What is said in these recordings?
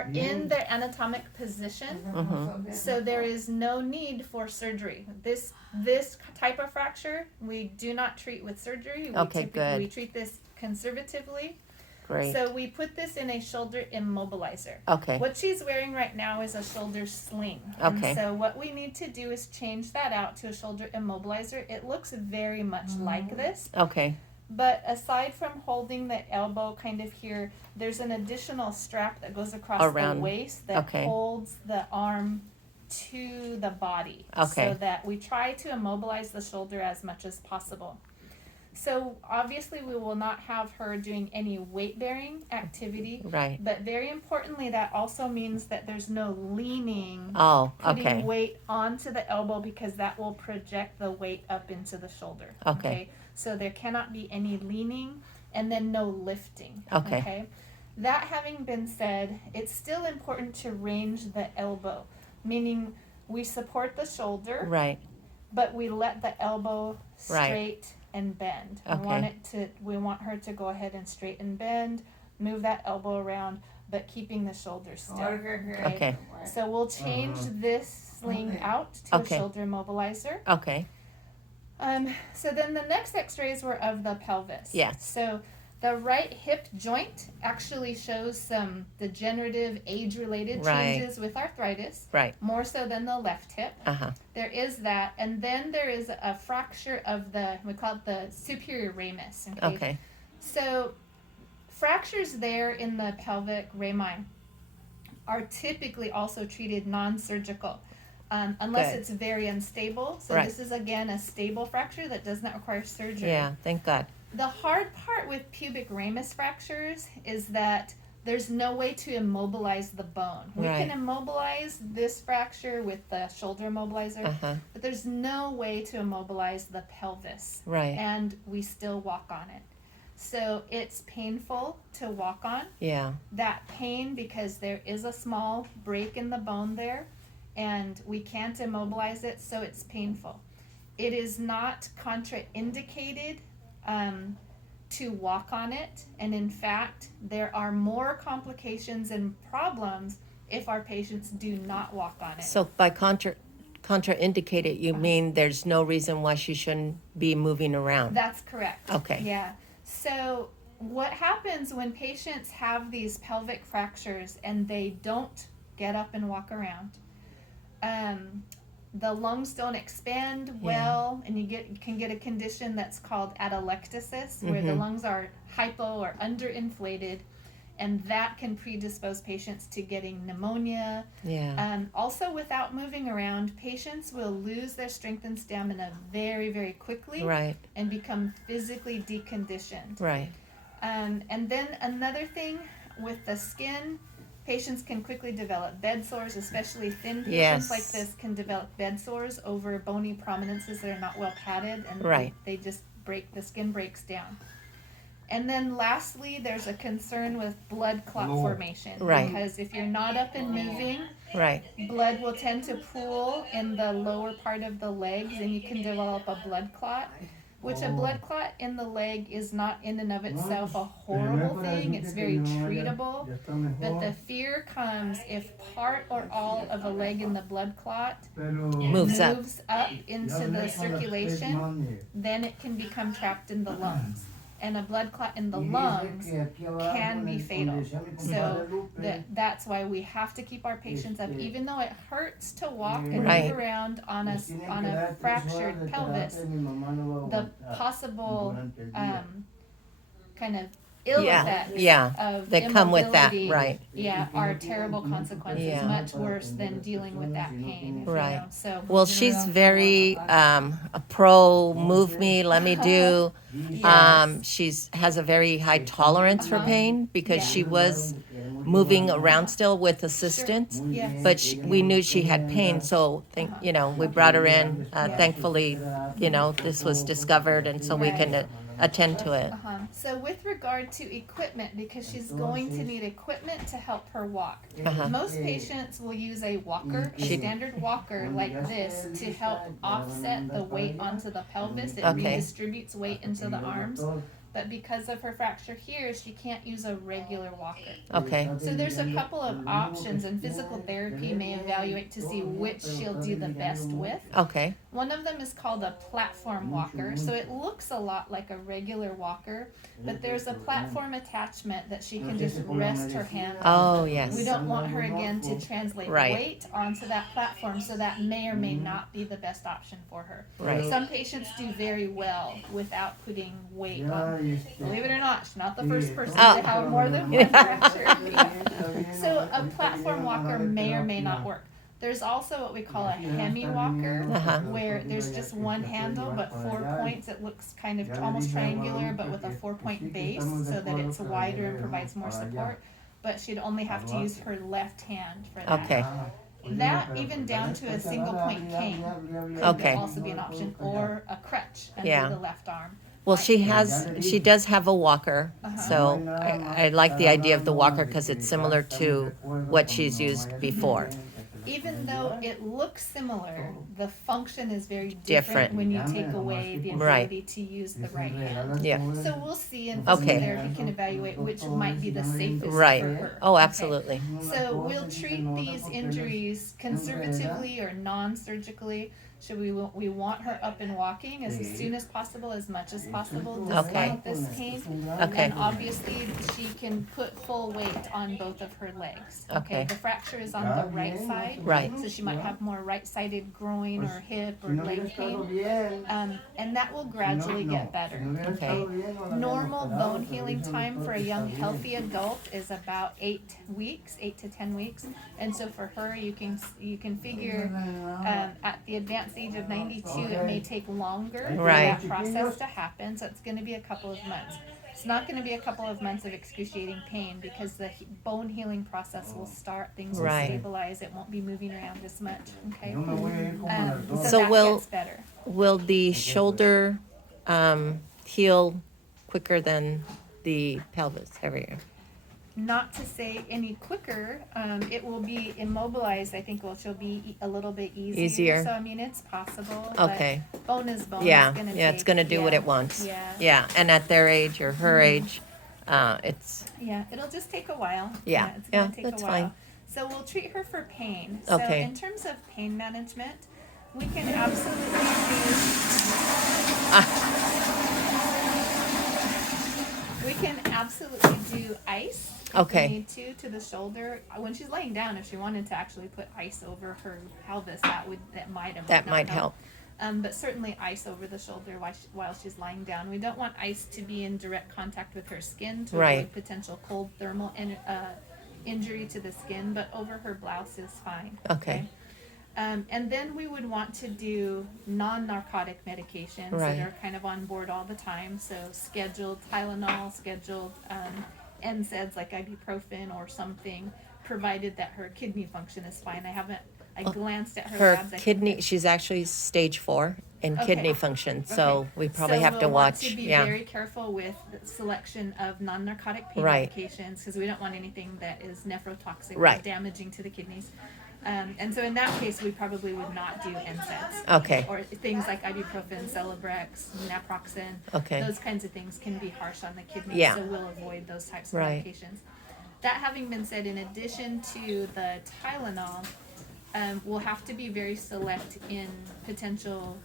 are in their anatomic position, so there is no need for surgery. This type of fracture we do not treat with surgery. We treat this conservatively. Great. So we put this in a shoulder immobilizer. Okay. What she's wearing right now is a shoulder sling. Okay. And so what we need to do is change that out to a shoulder immobilizer. It looks very much like this. Okay. But aside from holding the elbow kind of here, there's an additional strap that goes across Around. the waist that Okay. holds the arm to the body. Okay. So that we try to immobilize the shoulder as much as possible. So obviously we will not have her doing any weight-bearing activity. Right. But very importantly, that also means that there's no leaning, Oh, putting okay. weight onto the elbow, because that will project the weight up into the shoulder. Okay. So there cannot be any leaning, and then no lifting. Okay. That having been said, it's still important to range the elbow, meaning we support the shoulder, Right. but we let the elbow Right. straight and bend. Okay. We want her to go ahead and straighten bend, move that elbow around, but keeping the shoulder still. Okay. So we'll change this sling out to Okay. a shoulder immobilizer. Okay. So then the next x-rays were of the pelvis. Yes. So the right hip joint actually shows some degenerative age-related Right. changes with arthritis. Right. More so than the left hip. Uh-huh. There is that, and then there is a fracture of we call it the superior ramus. Okay. So fractures there in the pelvic rami are typically also treated non-surgical, unless Good. it's very unstable. So Right. this is again a stable fracture that does not require surgery. Yeah, thank God. The hard part with pubic ramus fractures is that there's no way to immobilize the bone. We Right. can immobilize this fracture with the shoulder immobilizer, Uh-huh. but there's no way to immobilize the pelvis. Right. And we still walk on it. So it's painful to walk on. Yeah. That pain, because there is a small break in the bone there, and we can't immobilize it, so it's painful. It is not contraindicated to walk on it, and in fact, there are more complications and problems if our patients do not walk on it. So by contraindicated, you mean there's no reason why she shouldn't be moving around? That's correct. Okay. Yeah. So what happens when patients have these pelvic fractures and they don't get up and walk around? The lungs don't expand well, and you can get a condition that's called atelectasis, where the lungs are hypo or underinflated, and that can predispose patients to getting pneumonia. Yeah. Also, without moving around, patients will lose their strength and stamina very, very quickly, Right. and become physically deconditioned. Right. And then another thing with the skin, patients can quickly develop bed sores, especially thin patients Yes. like this can develop bed sores over bony prominences that are not well padded, and Right. they just the skin breaks down. And then lastly, there's a concern with blood clot formation. Right. Because if you're not up and moving, Right. blood will tend to pool in the lower part of the legs, and you can develop a blood clot. Which a blood clot in the leg is not in and of itself a horrible thing. It's very treatable. But the fear comes if part or all of a leg in the blood clot Moves up. into the circulation, then it can become trapped in the lungs. And a blood clot in the lungs can be fatal. So that's why we have to keep our patients up, even though it hurts to walk and Right. move around on a fractured pelvis. The possible kind of ill Yeah. effects Yeah. of That come with that. immobility, Right. yeah, are terrible consequences, Yeah. much worse than dealing with that pain. Right. So Well, she's very a pro. Move me, let me do. She's has a very high tolerance for pain because she was moving around still with assistance. Yes. But we knew she had pain, so we brought her in. Thankfully, this was discovered, and so we can attend to it. So with regard to equipment, because she's going to need equipment to help her walk. Uh-huh. Most patients will use a walker, a standard walker like this, to help offset the weight onto the pelvis. It Okay. redistributes weight into the arms. but because of her fracture here, she can't use a regular walker. Okay. So there's a couple of options, and physical therapy may evaluate to see which she'll do the best with. Okay. One of them is called a platform walker. So it looks a lot like a regular walker, but there's a platform attachment that she can just rest her hand on. Oh, yes. We don't want her again to translate Right. weight onto that platform, so that may or may not be the best option for her. Right. Some patients do very well without putting weight on. Believe it or not, she's not the first person to have more than one fracture. So a platform walker may or may not work. There's also what we call a hemi walker, where there's just one handle but 4 points. It looks kind of almost triangular, but with a 4-point base, so that it's wider and provides more support. But she'd only have to use her left hand for that. Okay. That, even down to a single point cane, could Okay. also be an option, or a crutch under Yeah. the left arm. Well, she does have a walker, so I like the idea of the walker because it's similar to what she's used before. Even though it looks similar, the function is very different Different. when you take away the Right. ability to use the right hand. Yeah. So we'll see, and physical Okay. therapy can evaluate which might be the safest Right. for her. Oh, Okay. absolutely. So we'll treat these injuries conservatively or non-surgically. We want her up and walking as soon as possible, as much as possible, despite this pain. Okay. And obviously, she can put full weight on both of her legs. Okay. The fracture is on the right side. Right. So she might have more right-sided groin or hip or leg pain. And that will gradually get better. Okay. Normal bone healing time for a young healthy adult is about 8 weeks, 8 to 10 weeks. And so for her, you can figure at the advanced age of 92, it may take longer Right. for that process to happen. So it's going to be a couple of months. It's not going to be a couple of months of excruciating pain because the bone healing process will start. Things will Right. stabilize. It won't be moving around as much. Okay. So So that will- gets better. Will the shoulder heal quicker than the pelvis area? Not to say any quicker, it will be immobilized. I think she'll be a little bit easier. Easier. So I mean, it's possible. Okay. But bone is bone. Yeah, It's gonna it's going to do what yeah, it wants. Yeah. Yeah, and at their age or her age, it's Yeah, it'll just take a while. Yeah. It's gonna Yeah, take that's a while. fine. So we'll treat her for pain. So Okay. in terms of pain management, we can absolutely do we can absolutely do ice if Okay. we need to the shoulder. When she's laying down, if she wanted to actually put ice over her pelvis, that might help. But certainly ice over the shoulder while she's lying down. We don't want ice to be in direct contact with her skin to Right. avoid potential cold thermal injury to the skin, but over her blouse is fine. Okay. And then we would want to do non-narcotic medications Right. that are kind of on board all the time. So scheduled Tylenol, scheduled NSAIDs like ibuprofen or something, provided that her kidney function is fine. I glanced at her her labs. I think kidney. She's actually stage 4 in Okay. kidney function, so Okay. we probably have to we'll want watch. to be Yeah. very careful with the selection of non-narcotic pain Right. medications because we don't want anything that is nephrotoxic or Right. damaging to the kidneys. And so in that case, we probably would not do NSAIDs. Okay. Or things like ibuprofen, Celebrex, naproxen. Okay. Those kinds of things can be harsh on the kidneys, Yeah. so we'll avoid those types of Right. medications. That having been said, in addition to the Tylenol, we'll have to be very select in potential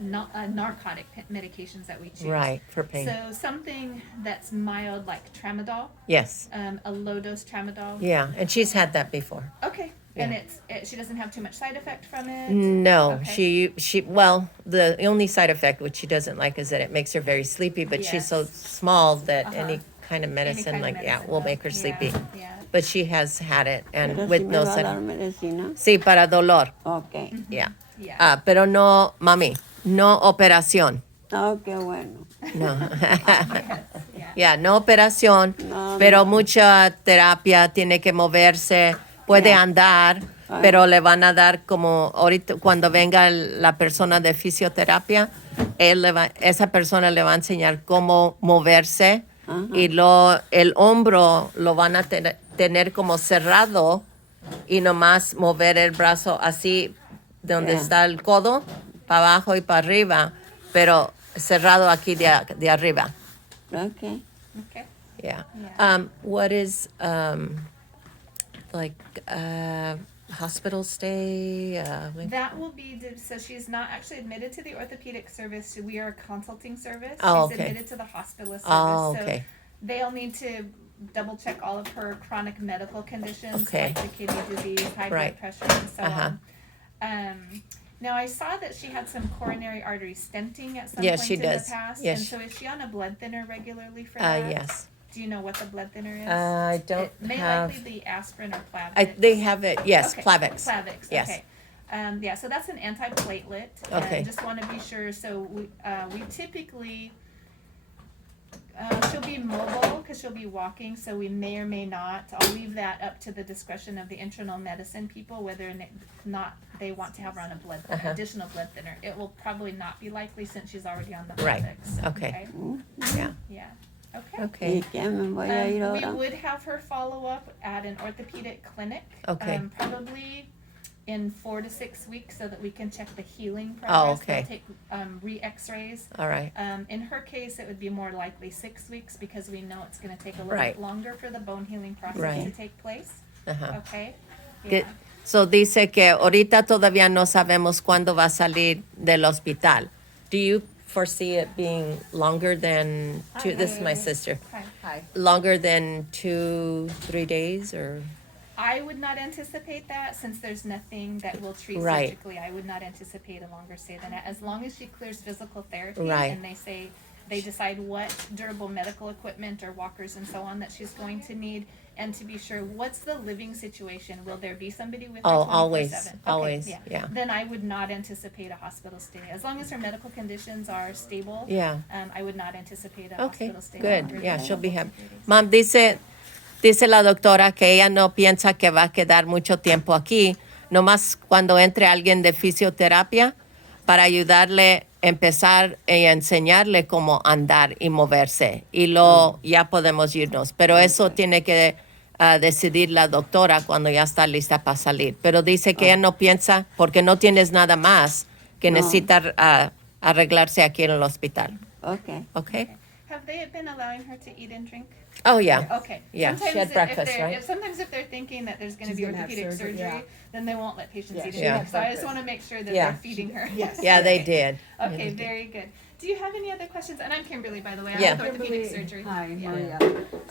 narcotic medications that we choose. Right, for pain. So something that's mild like tramadol, Yes. a low dose tramadol. Yeah, and she's had that before. Okay. And Yeah. she doesn't have too much side effect from it. No, Okay. she well, the only side effect which she doesn't like is that it makes her very sleepy, but she's so Yes. small that Uh-huh. any kind of medicine Any kind of medicine will will- make her sleepy. Yeah. But she has had it and Pero with si me no va a side. dar medicina. Sí, para dolor. Ok. Yeah. Yeah. Pero no, mami, no operación. Oh, qué bueno. No. Yeah. Yeah, no operación, No, pero mucha terapia, tiene que moverse, puede Yeah. andar, pero le van a dar como ahorita cuando venga la persona de fisioterapia, esa persona le va a enseñar cómo moverse y el hombro lo van a tener como cerrado y nomás mover el brazo así donde Yeah. está el codo, para abajo y para arriba, pero cerrado aquí de arriba. Okay. Okay. Yeah. Yeah. What is like hospital stay? That will be, so she's not actually admitted to the orthopedic service. We are a consulting service. Oh, She's okay. admitted to the hospitalist service. Oh, So okay. they'll need to double check all of her chronic medical conditions, Okay. like the kidney disease, high Right. blood pressure, and so Uh-huh. on. Now I saw that she had some coronary artery stenting at some Yes, point she in does. the past. Yes. And so is she on a blood thinner regularly for that? Yes. Do you know what the blood thinner is? I don't It may have. likely be aspirin or Plavix. They have it. Yes, Okay, Plavix. Plavix. Yes. Okay. Yeah, so that's an antiplatelet. Okay. And just want to be sure. So we typically she'll be mobile because she'll be walking. So we may or may not. I'll leave that up to the discretion of the internal medicine people whether or not they want to have her on a blood thinner, additional blood thinner. It will probably not be likely since she's already on the Right. Plavix. Okay. Yeah. Yeah. Okay. Okay. ¿Y qué me voy a ir We ahora? would have her follow up at an orthopedic clinic. Okay. Probably in 4 to 6 weeks so that we can check the healing Oh, progress. okay. We'll take re-X-rays. All right. In her case, it would be more likely 6 weeks because we know it's going to take a little Right. bit longer for the bone healing process Right. to take place. Uh-huh. Okay. Que- So dice que ahorita todavía no sabemos cuándo va a salir del hospital. Do you foresee it being longer than two? This is my sister. Okay. Longer than 2-3 days, or I would not anticipate that since there's nothing that will treat Right. surgically. I would not anticipate a longer stay than that. As long as she clears physical therapy Right. and they decide what durable medical equipment or walkers and so on that she's going to need, and to be sure what's the living situation. Will there be somebody with her Oh, 24/7? always, Okay, always, yeah. Then I would not anticipate a hospital stay. As long as her medical conditions are stable, Yeah. I would not anticipate a Okay, hospital stay. good. longer Yeah, than she'll be 2 happy. to 3 days. Mom, dice la doctora que ella no piensa que va a quedar mucho tiempo aquí, nomás cuando entre alguien de fisioterapia para ayudarle a empezar y enseñarle cómo andar y moverse. Y luego ya podemos irnos. Pero eso tiene que decidir la doctora cuando ya está lista para salir. Pero dice que ella no piensa, porque no tienes nada más, que No. necesita arreglarse aquí en el hospital. Okay. ¿Ok? Have they been allowing her to eat and drink? Oh, yeah. Okay. Yeah, she had breakfast, right? Sometimes if they're thinking that there's going to She's be gonna have orthopedic surgery, surgery, yeah. then they won't let patients Yeah, eat she and had drink. So I just breakfast. want to make sure that Yeah. they're feeding her. Yes. Yeah, they did. Okay, very good. Do you have any other questions? And I'm Kimberly, by the way. I'm Yeah. with orthopedic surgery. Hi, Yeah. Maria.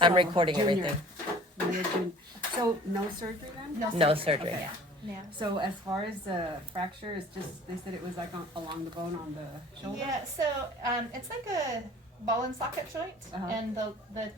I'm So, recording Junior. everything. Maria Jun- So no surgery then? No surgery. Okay. Yeah. So as far as the fracture, it's just, they said it was like along the bone on the shoulder? Yeah, so it's like a ball and socket joint, and the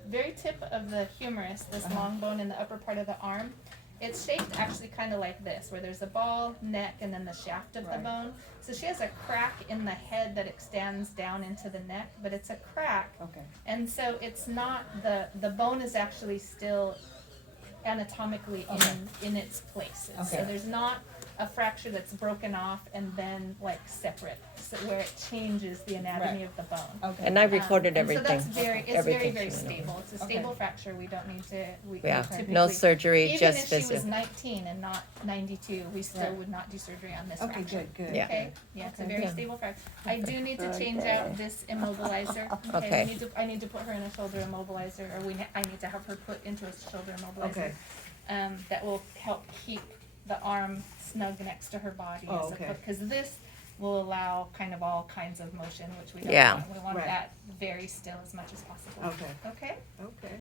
very tip of the humerus, this long bone in the upper part of the arm, it's shaped actually kind of like this, where there's a ball, neck, and then the shaft of the Right. bone. So she has a crack in the head that extends down into the neck, but it's a crack, Okay. and so it's not the bone is actually still anatomically in its place. So Okay. there's not a fracture that's broken off and then like separate, so where it changes the anatomy Right. of the bone. Okay. And I recorded And everything. So that's very Everything very she went over. stable. It's a Okay. stable fracture. We don't need to. We Yeah, typically, no surgery, even just if she was visit. 19 and not 92, we still Right. would not do surgery on this Okay, fracture. good. Yeah. Okay. Yeah, it's a Okay. very Yeah. stable fracture. I do need to change out this immobilizer. Okay. I need to put her in a shoulder immobilizer, or I need to have her put into a shoulder immobilizer. Okay. That will help keep the arm snug next to her body. Oh, okay. Because this will allow kind of all kinds of motion, which we don't Yeah. want. We want Right. that very still as much as possible. Okay. Okay? Okay.